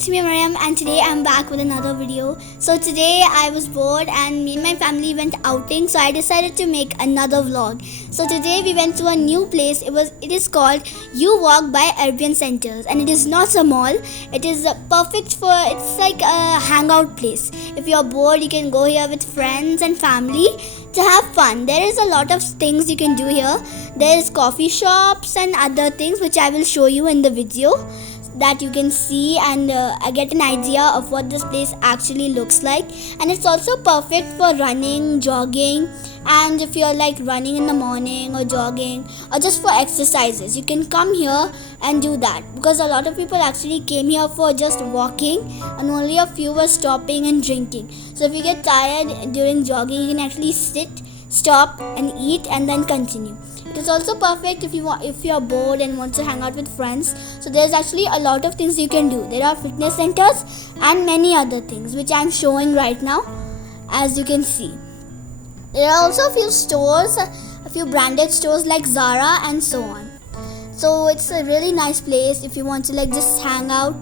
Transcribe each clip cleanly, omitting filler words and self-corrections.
it's me Mariam, and today I'm back with another video. So today I was bored and me and my family went outing, so I decided to make another vlog. So today we went to a new place. It is called You Walk by Urban Centers, and it is not a mall. It is perfect for, it's like a hangout place. If you're bored, you can go here with friends and family to have fun. There is a lot of things you can do here. There is coffee shops and other things which I will show you in the video, that you can see and get an idea of what this place actually looks like. And it's also perfect for running, jogging, and if you're like running in the morning or jogging or just for exercises, you can come here and do that, because a lot of people actually came here for just walking and only a few were stopping and drinking. So if you get tired during jogging, you can actually sit, stop and eat and then continue. It is also perfect if you're bored and want to hang out with friends. So there's actually a lot of things you can do. There are fitness centers and many other things which I'm showing right now, as you can see. There are also a few stores, a few branded stores like Zara and so on. So it's a really nice place if you want to like just hang out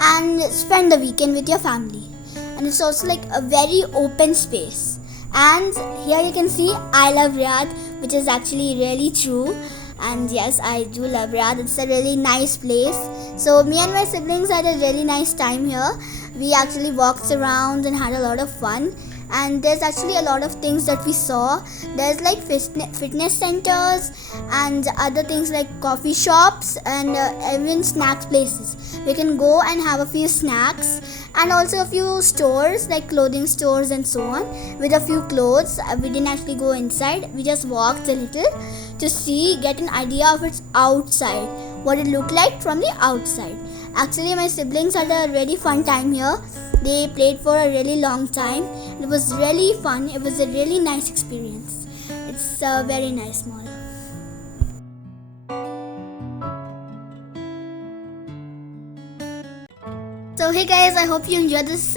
and spend the weekend with your family. And it's also like a very open space. And here you can see I love Riyadh, which is actually really true. And yes, I do love Riyadh. It's a really nice place. So me and my siblings had a really nice time here. We actually walked around and had a lot of fun. And there's actually a lot of things that we saw. There's like fitness centers and other things like coffee shops and even snacks places. We can go and have a few snacks, and also a few stores like clothing stores and so on with a few clothes. We didn't actually go inside. We just walked a little to get an idea of its outside, what it looked like from the outside. Actually, my siblings had a really fun time here. They played for a really long time. It was really fun. It was a really nice experience. It's a very nice mall. So hey guys, I hope you enjoyed this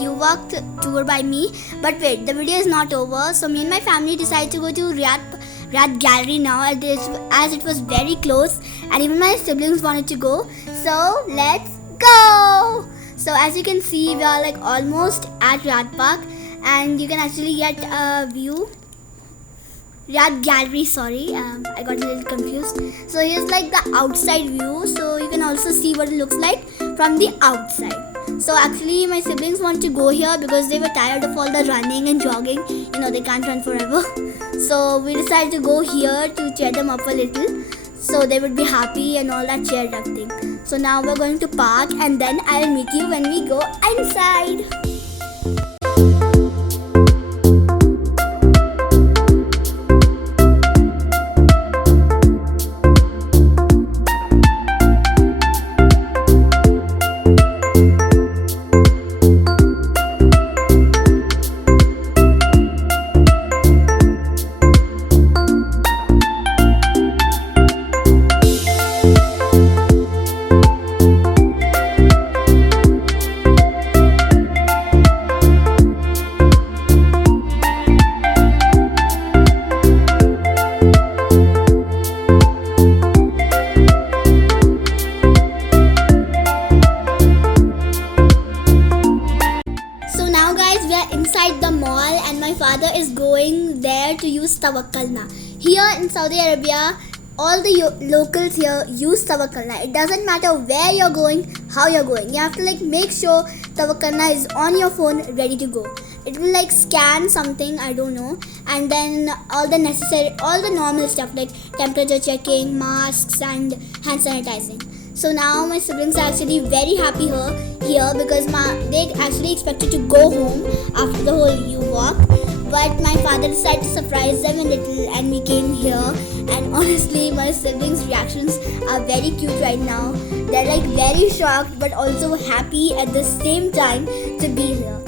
You Walk tour by me. But wait, the video is not over. So me and my family decided to go to Riyadh Gallery now, as it was very close and even my siblings wanted to go. So let's go! So as you can see, we are like almost at Riyadh Park, and you can actually get a view. Riyadh Gallery, sorry, I got a little confused. So here's like the outside view, so you can also see what it looks like from the outside. So actually my siblings want to go here because they were tired of all the running and jogging. You know, they can't run forever. So we decided to go here to cheer them up a little, so they would be happy and all that cheered up thing. So now we're going to park, and then I'll meet you when we go inside. Inside the mall, and my father is going there to use Tawakkalna. Here in Saudi Arabia, all the locals here use Tawakkalna. It doesn't matter where you're going, how you're going. You have to like make sure Tawakkalna is on your phone, ready to go. It will like scan something, I don't know, and then all the normal stuff like temperature checking, masks and hand sanitizing. So now my siblings are actually very happy here because they actually expected to go home after the whole You Walk. But my father decided to surprise them a little, and we came here. And honestly, my siblings' reactions are very cute right now. They're like very shocked but also happy at the same time to be here.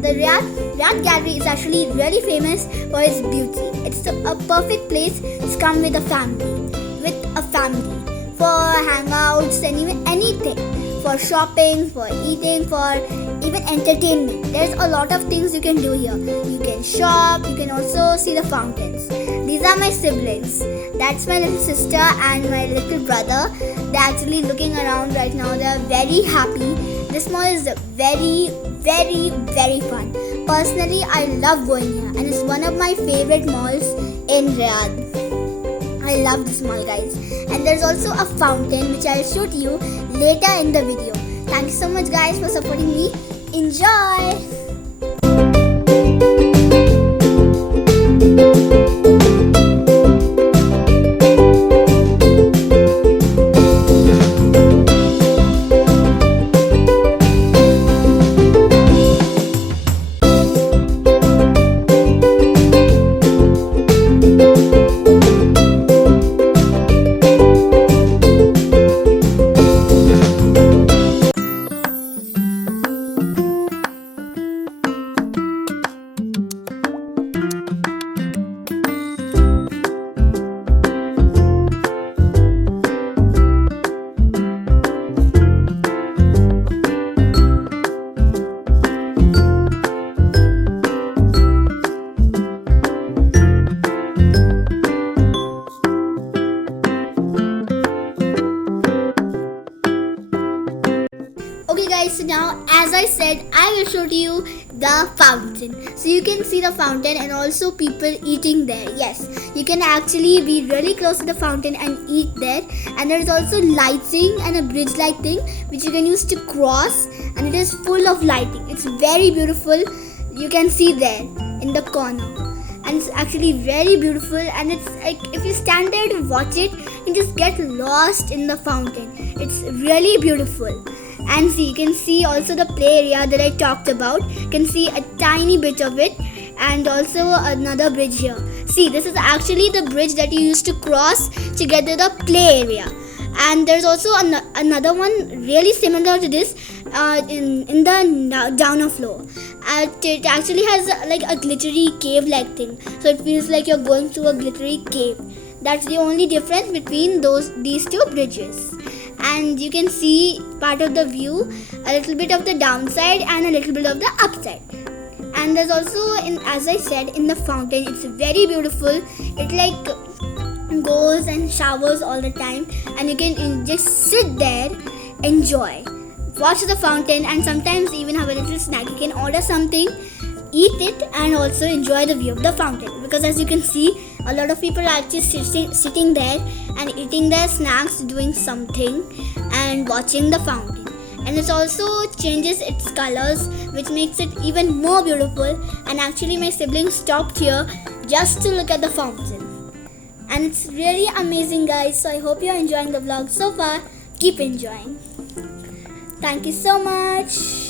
The Riyadh Gallery is actually really famous for its beauty. It's a perfect place to come with a family. For hangouts and even anything, for shopping, for eating, for even entertainment. There's a lot of things you can do here. You can shop, you can also see the fountains. These are my siblings. That's my little sister and my little brother. They're actually looking around right now. They're very happy. This mall is very, very, very fun. Personally, I love going here and it's one of my favorite malls in Riyadh. I love this mall, guys. And there's also a fountain which I'll show to you later in the video. Thank you so much, guys, for supporting me. Enjoy! Okay guys, so now as I said, I will show to you the fountain. So you can see the fountain and also people eating there. Yes, you can actually be really close to the fountain and eat there. And there is also lighting and a bridge like thing which you can use to cross, and it is full of lighting. It's very beautiful. You can see there in the corner. And it's actually very beautiful, and it's like if you stand there to watch it, you just get lost in the fountain. It's really beautiful. And see, you can see also the play area that I talked about. You can see a tiny bit of it, and also another bridge here. See, this is actually the bridge that you used to cross to get to the play area. And there's also another one really similar to this in the downer floor. It actually has like a glittery cave like thing, so it feels like you're going through a glittery cave. That's the only difference between these two bridges. And you can see part of the view, a little bit of the downside and a little bit of the upside. And there's also, as I said, in the fountain, it's very beautiful. It like goes and showers all the time, and you can just sit there, enjoy, watch the fountain, and sometimes even have a little snack. You can order something, eat it, and also enjoy the view of the fountain, because as you can see, a lot of people are actually sitting there and eating their snacks, doing something and watching the fountain. And it also changes its colors, which makes it even more beautiful. And actually my siblings stopped here just to look at the fountain, and it's really amazing, guys. So I hope you're enjoying the vlog so far. Keep enjoying. Thank you so much.